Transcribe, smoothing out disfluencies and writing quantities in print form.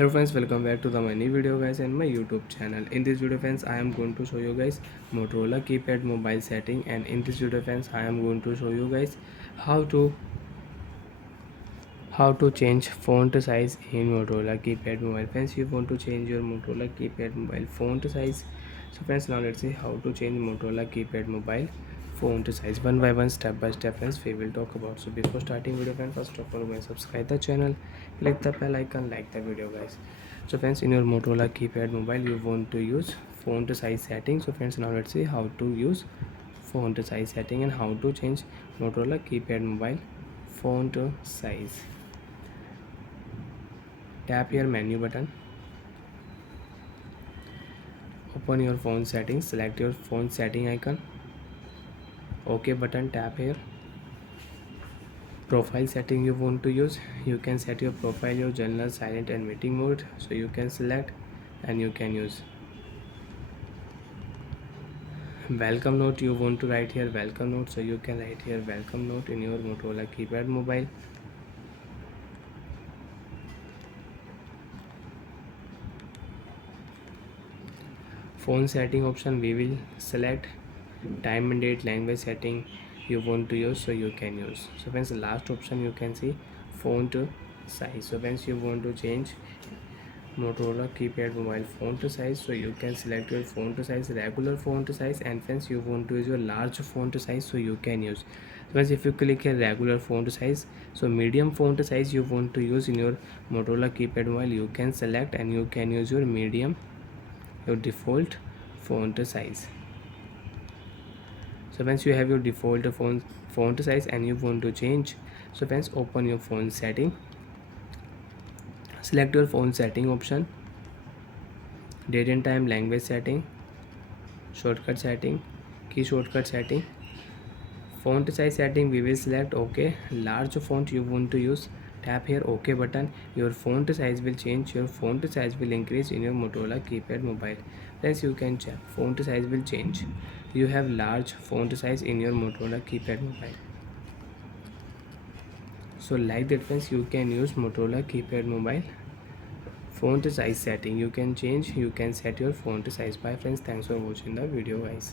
Hello friends, welcome back to the my new video guys and my YouTube channel. In this video friends, I am going to show you guys Motorola keypad mobile setting, and in this video friends, I am going to show you guys how to change font size in Motorola keypad mobile. Friends, you want to change your Motorola keypad mobile font size. So friends, now let's see how to change Motorola keypad mobile font size one by one, step by step. Friends, we will talk about. So before starting video friends, first of all, guys, subscribe the channel, click the bell icon, like the video guys. So friends, in your Motorola keypad mobile, you want to use font size setting. So friends, now let's see how to use font size setting and how to change Motorola keypad mobile font size. Tap your menu button, open your phone settings, select your phone setting icon, OK button, tap here. Profile setting you want to use, you can set your profile, your general, silent and meeting mode, so you can select and you can use. Welcome note you want to write here, welcome note, so you can write here welcome note in your Motorola keypad mobile. Phone setting option, we will select time and date, language setting you want to use, so you can use. So friends, the last option you can see font size. So friends, you want to change Motorola keypad mobile font size, so you can select your font size, regular font size, and friends, you want to use your large font size, so you can use. Friends, if you click here regular font size, so medium font size you want to use in your Motorola keypad mobile, you can select and you can use your medium, your default font size. So once you have your default font size and you want to change, so friends, open your phone setting, select your phone setting option, date and time, language setting, shortcut setting, key shortcut setting, font size setting we will select OK. Large font you want to use, tap here OK button, your font size will change, your font size will increase in your Motorola keypad mobile. Friends, you can check font size will change, you have large font size in your Motorola keypad mobile. So like that friends, you can use Motorola keypad mobile font size setting, you can change, you can set your font size. Bye friends, thanks for watching the video guys.